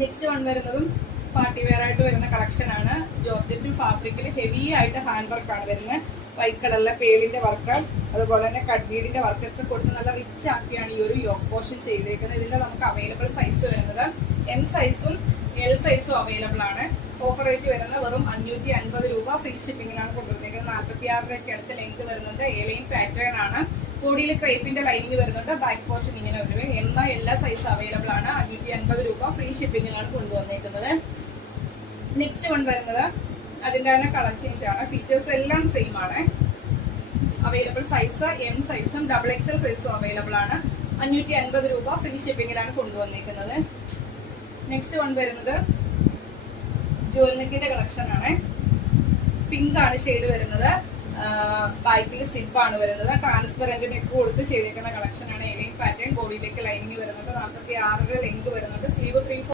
Next one വരുന്നതും party wear ആയിട്ട് വരുന്ന കളക്ഷൻ ആണ്. ജോർജറ്റ് ഫാബ്രിക്കിൽ ഹെവി ആയിട്ട് ഹാൻഡ് വർക്ക് ആണ് വരുന്നത്. വൈറ്റ് കളറിലെ പേളിന്റെ വർക്ക്, അതുപോലെ തന്നെ കട്ബീഡിന്റെ വർക്ക് ഒക്കെ കൊടുത്ത് നല്ല റിച്ച് ആക്കിയാണ് ഈ ഒരു യോക്ക് പോർഷൻ ചെയ്തേക്കുന്നത്. ഇതിന്റെ നമുക്ക് അവൈലബിൾ സൈസ് വരുന്നത് എം സൈസും എൽ സൈസും അവൈലബിൾ ആണ്. ഓഫർ റേറ്റ് വരുന്നത് വെറും 550 രൂപ. ഫ്രീ ഷിപ്പിംഗിനാണ് കൊണ്ടുവന്നിരിക്കുന്നത്. 46 അടുത്ത് ലെങ്ത് വരുന്നുണ്ട്. എ ലൈൻ പാറ്റേൺ ആണ്. ബോഡിയിൽ ക്രേപ്പിന്റെ ലൈനിങ് വരുന്നുണ്ട്. ബാക്ക് പോർഷൻ ഇങ്ങനെ വരുന്നത്. എം എല്ലാ സൈസ് അവൈലബിൾ ആണ്. 550 രൂപ. ഫ്രീ ഷിപ്പിംഗിലാണ് കൊണ്ടുവന്നിരിക്കുന്നത്. നെക്സ്റ്റ് വൺ വരുന്നത് അതിന്റെ തന്നെ കളർ ചേഞ്ച് ആണ്. ഫീച്ചേഴ്സ് എല്ലാം സെയിം ആണ്. അവൈലബിൾ സൈസ് എം സൈസും XXL സൈസും അവൈലബിൾ ആണ്. 550 രൂപ. ഫ്രീ ഷിപ്പിംഗിലാണ് കൊണ്ടുവന്നിരിക്കുന്നത്. നെക്സ്റ്റ് വൺ വരുന്നത് ജോൽനെക്കിന്റെ കളക്ഷൻ ആണ്. പിങ്ക് ആണ് ഷെയ്ഡ് വരുന്നത്. ബാക്കിൽ സിപ്പ് ആണ് വരുന്നത്. ട്രാൻസ്പെറന്റ് നെക്ക് കൊടുത്ത് ചെയ്തേക്കുന്ന കളക്ഷൻ ആണ്. എലൈൻ പാറ്റേൺ, ബോഡിയിലേക്ക് ലൈനിങ് വരുന്നുണ്ട്. 46 ലെങ്ത് വരുന്നുണ്ട്. സ്ലീവ് 3/4